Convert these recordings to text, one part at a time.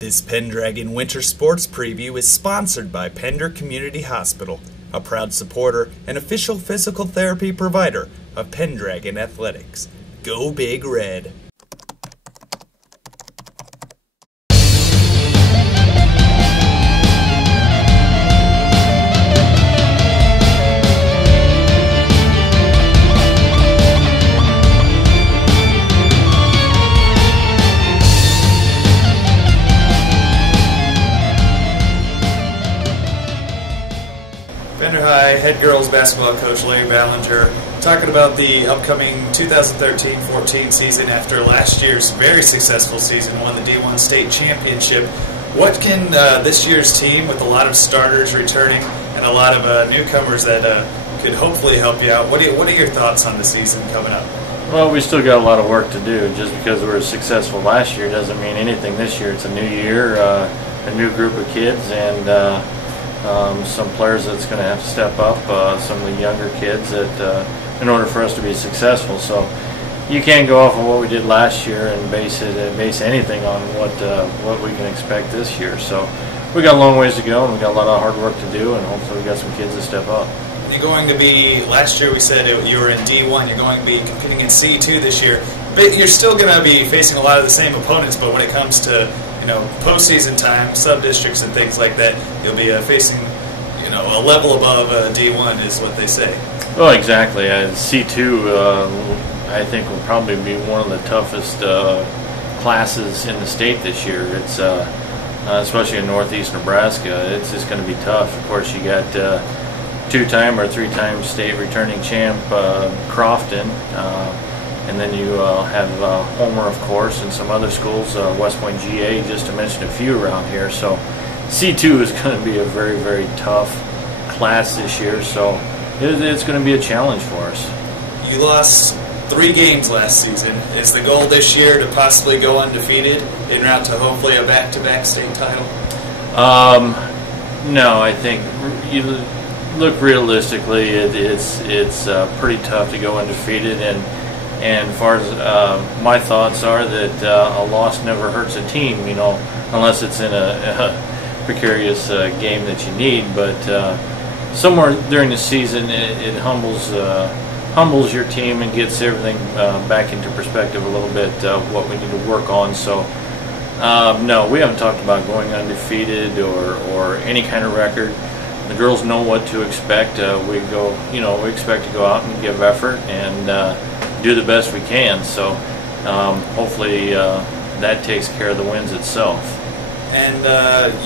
This Pendragon Winter Sports Preview is sponsored by Pender Community Hospital, a proud supporter and official physical therapy provider of Pendragon Athletics. Go Big Red! Pender High head girls basketball coach Larry Ballinger talking about the upcoming 2013-14 season after last year's very successful season, won the D1 state championship. What can this year's team, with a lot of starters returning and a lot of newcomers that could hopefully help you out, what are your thoughts on the season coming up? Well, we still got a lot of work to do. Just because we were successful last year doesn't mean anything this year. It's a new year, a new group of kids, and some players that's going to have to step up, some of the younger kids that in order for us to be successful. So you can't go off of what we did last year and base anything on what we can expect this year. So we got a long ways to go, and we got a lot of hard work to do, and hopefully we got some kids to step up. You're going to be, last year we said you were in D1, you're going to be competing in C2 this year, but you're still going to be facing a lot of the same opponents, but when it comes to postseason time, sub-districts and things like that, you'll be facing a level above D1 is what they say. Well, exactly. C2 I think will probably be one of the toughest classes in the state this year. It's especially in northeast Nebraska, it's just going to be tough. Of course, you got two-time or three-time state returning champ Crofton, and then you have Homer, of course, and some other schools, West Point GA, just to mention a few around here. So C2 is going to be a very, very tough class this year, so it's going to be a challenge for us. You lost 3 games last season. Is the goal this year to possibly go undefeated en route to hopefully a back-to-back state title? No, I think you look realistically, it's pretty tough to go undefeated, and as far as my thoughts are that a loss never hurts a team, unless it's in a precarious game that you need. But somewhere during the season, it humbles your team and gets everything back into perspective a little bit, what we need to work on. So no, we haven't talked about going undefeated or any kind of record. The girls know what to expect. We expect to go out and give effort and do the best we can. So hopefully that takes care of the wins itself. And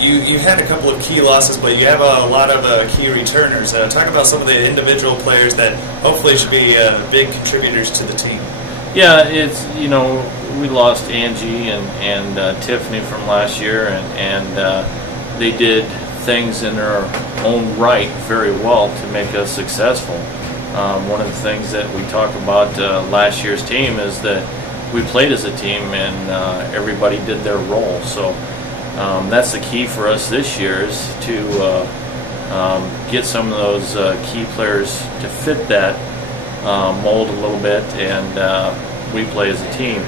you had a couple of key losses, but you have a lot of key returners. Talk about some of the individual players that hopefully should be big contributors to the team. Yeah, it's we lost Angie and Tiffany from last year, and they did things in their own right very well to make us successful. One of the things that we talk about last year's team is that we played as a team and everybody did their role. So that's the key for us this year, is to get some of those key players to fit that mold a little bit, and we play as a team.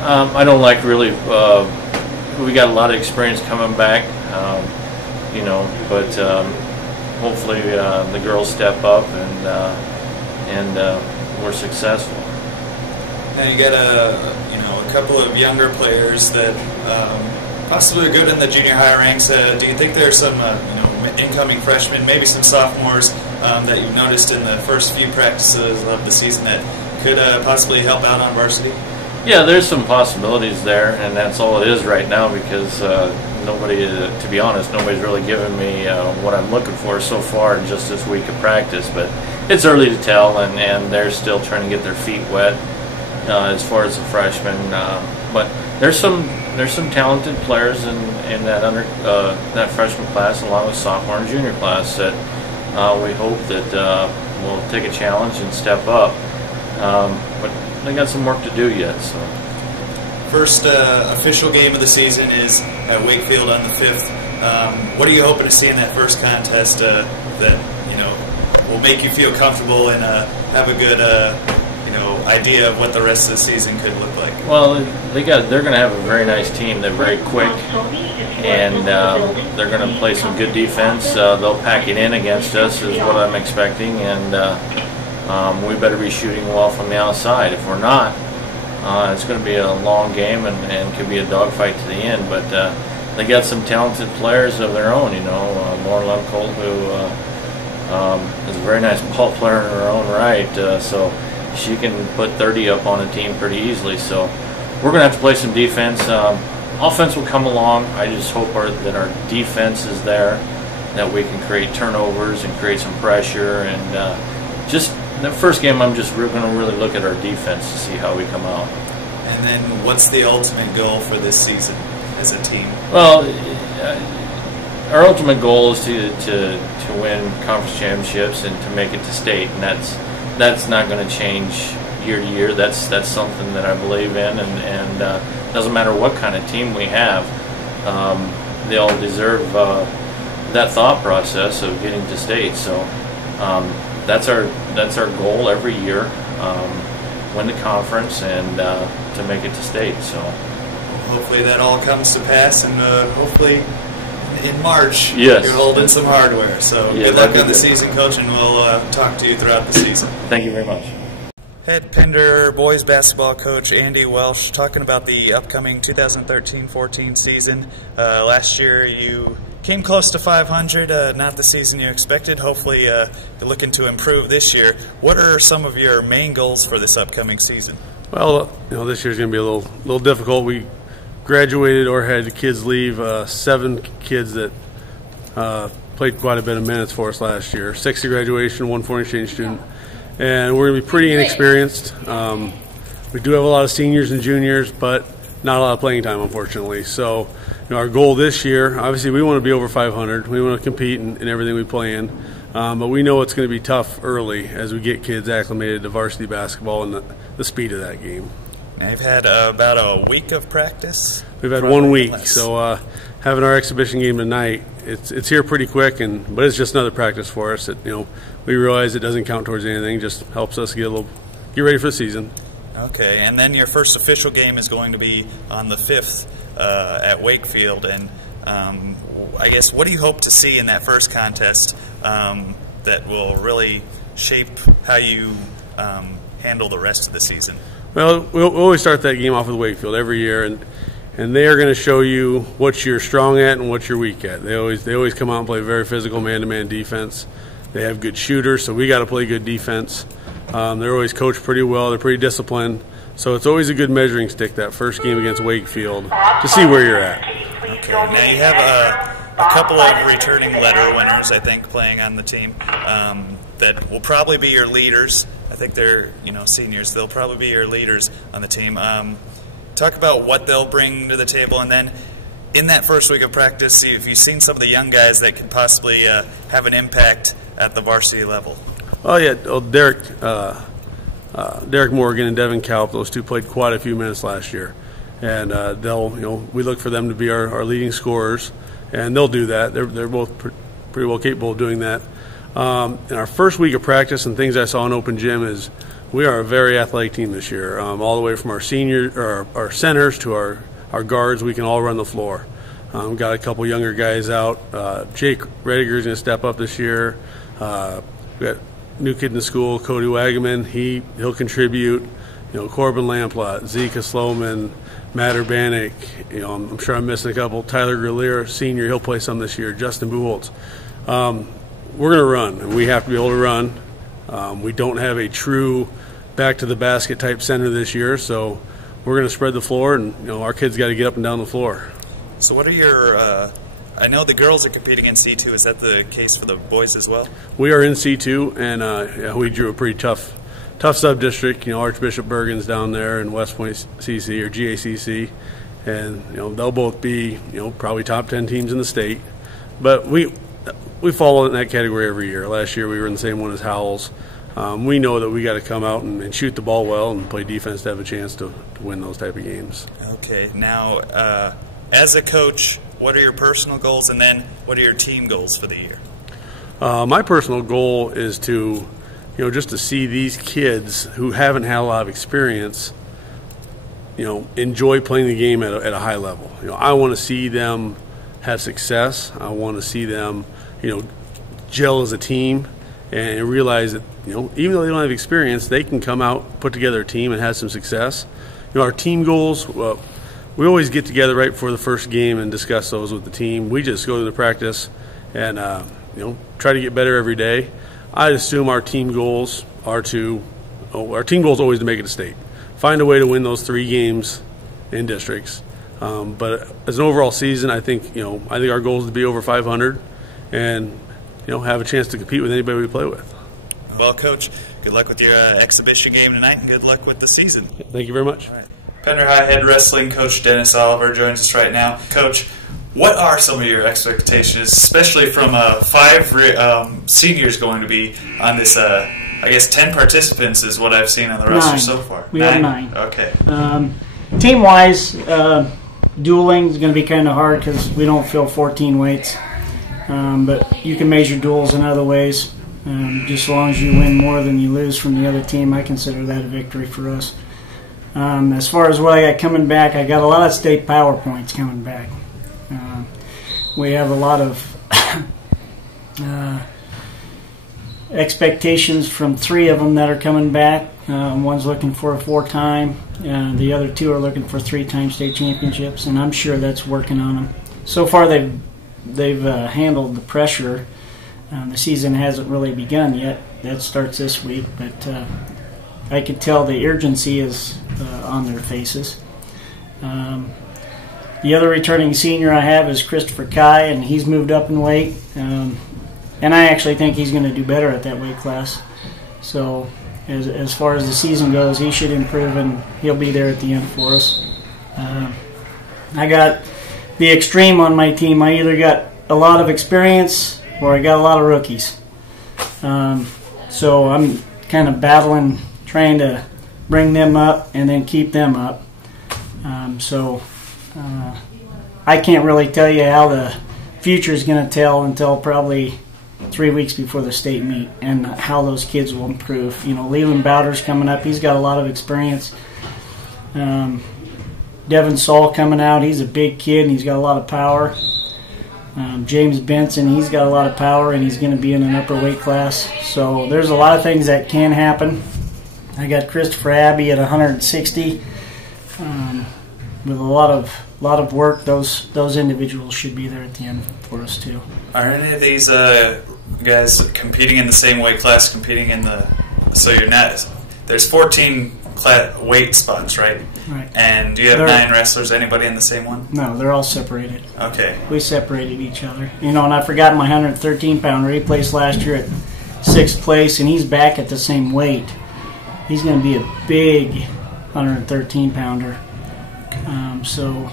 I don't like really, we got a lot of experience coming back, but hopefully the girls step up and we're successful. And you got a couple of younger players that possibly are good in the junior high ranks. Do you think there's some incoming freshmen, maybe some sophomores that you've noticed in the first few practices of the season that could possibly help out on varsity? Yeah, there's some possibilities there, and that's all it is right now, because to be honest, nobody's really given me what I'm looking for so far in just this week of practice. But it's early to tell, and they're still trying to get their feet wet as far as the freshmen. But there's some talented players in that freshman class, along with sophomore and junior class, that we hope that will take a challenge and step up. But they got some work to do yet. So. First official game of the season is at Wakefield on the 5th. What are you hoping to see in that first contest that will make you feel comfortable and have a good idea of what the rest of the season could look like? Well, they're going to have a very nice team. They're very quick, and they're going to play some good defense. They'll pack it in against us, is what I'm expecting, and we better be shooting well from the outside. If we're not, it's going to be a long game and could be a dogfight to the end. But they got some talented players of their own. Lauren Lemkolt, who is a very nice ball player in her own right, so she can put 30 up on a team pretty easily. So we're going to have to play some defense. Offense will come along. I just hope that our defense is there, that we can create turnovers and create some pressure. And just in the first game, I'm just going to really look at our defense to see how we come out. And then what's the ultimate goal for this season as a team? Well, our ultimate goal is to win conference championships and to make it to state, and that's not going to change year to year. That's something that I believe in, and doesn't matter what kind of team we have, they all deserve that thought process of getting to state. So that's our goal every year, win the conference and to make it to state. So hopefully that all comes to pass, and hopefully in March yes, you're holding some hardware. So good luck on the season, Coach, and we'll talk to you throughout the season. Thank you very much. Head Pender boys basketball coach Andy Welsh talking about the upcoming 2013-14 season. Last year you came close to 500, not the season you expected. Hopefully you're looking to improve this year. What are some of your main goals for this upcoming season? Well, this year's going to be a little difficult. We graduated or had kids leave, 7 kids that played quite a bit of minutes for us last year. 60 graduation, 1 foreign exchange student. And we're going to be pretty inexperienced. We do have a lot of seniors and juniors, but not a lot of playing time, unfortunately. So our goal this year, obviously we want to be over 500. We want to compete in everything we play in. But we know it's going to be tough early as we get kids acclimated to varsity basketball and the speed of that game. They've had about a week of practice. We've had 1 week, so having our exhibition game tonight, it's here pretty quick, but it's just another practice for us. We realize it doesn't count towards anything; just helps us get ready for the season. Okay, and then your first official game is going to be on the 5th at Wakefield, and I guess what do you hope to see in that first contest that will really shape how you handle the rest of the season? Well, we'll always start that game off with Wakefield every year, and they are going to show you what you're strong at and what you're weak at. They always come out and play very physical man-to-man defense. They have good shooters, so we got to play good defense. They're always coached pretty well. They're pretty disciplined. So it's always a good measuring stick, that first game against Wakefield, to see where you're at. Okay. Now you have a couple of returning letter winners, I think, playing on the team that will probably be your leaders. I think they're seniors. They'll probably be your leaders on the team. Talk about what they'll bring to the table, and then in that first week of practice, see if you've seen some of the young guys that could possibly have an impact at the varsity level. Oh yeah, Derek Morgan and Devin Kalp, those two played quite a few minutes last year, and we look for them to be our leading scorers, and they'll do that. They're both pretty well capable of doing that. In our first week of practice, and things I saw in open gym is we are a very athletic team this year. All the way from our seniors, or our centers to our guards, we can all run the floor. Got a couple younger guys out. Jake Rediger is going to step up this year. We got a new kid in the school, Cody Wagaman. He'll contribute. Corbin Lamplot, Zika Sloman, Matt Urbanik. I'm sure I'm missing a couple. Tyler Grelier, senior, he'll play some this year. Justin Buholtz. We're going to run, and we have to be able to run. We don't have a true back-to-the-basket type center this year, so we're going to spread the floor, and our kids got to get up and down the floor. So what are your I know the girls are competing in C2. Is that the case for the boys as well? We are in C2, and we drew a pretty tough sub-district. Archbishop Bergen's down there and West Point CC or GACC, and they'll both be probably top 10 teams in the state. But we fall in that category every year. Last year we were in the same one as Howells. We know that we got to come out and shoot the ball well and play defense to have a chance to win those type of games. Okay, now as a coach, what are your personal goals, and then what are your team goals for the year? My personal goal is to just to see these kids who haven't had a lot of experience, enjoy playing the game at a high level. I want to see them have success. I want to see them, gel as a team and realize that, even though they don't have experience, they can come out, put together a team and have some success. Our team goals, we always get together right before the first game and discuss those with the team. We just go to the practice and, try to get better every day. I assume our team goals are always to make it a state. Find a way to win those 3 games in districts. But as an overall season, I think our goal is to be over 500 and, have a chance to compete with anybody we play with. Well, Coach, good luck with your exhibition game tonight, and good luck with the season. Thank you very much. All right. Pender High head wrestling coach Dennis Oliver joins us right now. Coach, what are some of your expectations, especially from 5 seniors going to be on this, 10 participants is what I've seen on the roster so far? We have 9. Okay. Team-wise, dueling is going to be kind of hard because we don't fill 14 weights. But you can measure duels in other ways. Just as long as you win more than you lose from the other team, I consider that a victory for us. As far as what I got coming back, I got a lot of state PowerPoints coming back. We have a lot of expectations from 3 of them that are coming back. One's looking for a 4-time. The other 2 are looking for 3-time state championships, and I'm sure that's working on them. So far, they've handled the pressure. The season hasn't really begun yet. That starts this week, but I could tell the urgency is on their faces. The other returning senior I have is Christopher Kai, and he's moved up in weight. And I actually think he's going to do better at that weight class. So as far as the season goes, he should improve, and he'll be there at the end for us. I got the extreme on my team. I either got a lot of experience or I got a lot of rookies. So I'm kind of battling, trying to bring them up and then keep them up. I can't really tell you how the future is going to tell until probably 3 weeks before the state meet and how those kids will improve. Leland Bowder's coming up. He's got a lot of experience. Devin Saul coming out. He's a big kid and he's got a lot of power. James Benson, he's got a lot of power and he's going to be in an upper weight class. So there's a lot of things that can happen. I got Christopher Abbey at 160. With a lot of work, those individuals should be there at the end for us too. Are any of these guys competing in the same weight class? So you're not. There's 14 weight spots, right? Right. And do you have 9 wrestlers? Anybody in the same one? No, they're all separated. Okay. We separated each other. And I forgot my 113-pounder. He placed last year at 6th place, and he's back at the same weight. He's going to be a big 113-pounder. So,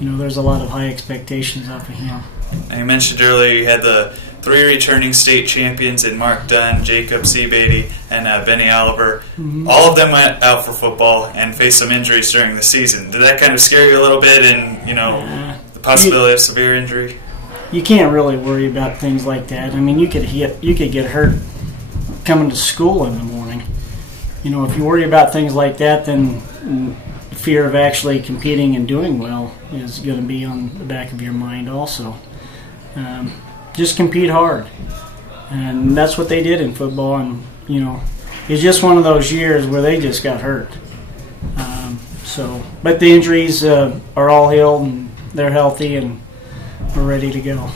there's a lot of high expectations off of him. And you mentioned earlier you had the 3 returning state champions in Mark Dunn, Jacob C. Beatty, and Benny Oliver. Mm-hmm. All of them went out for football and faced some injuries during the season. Did that kind of scare you a little bit and, the possibility of severe injury? You can't really worry about things like that. I mean, you could get hurt coming to school in the morning. If you worry about things like that, then fear of actually competing and doing well is going to be on the back of your mind also. Just compete hard. And that's what they did in football. And, it's just one of those years where they just got hurt. But the injuries are all healed and they're healthy and we're ready to go.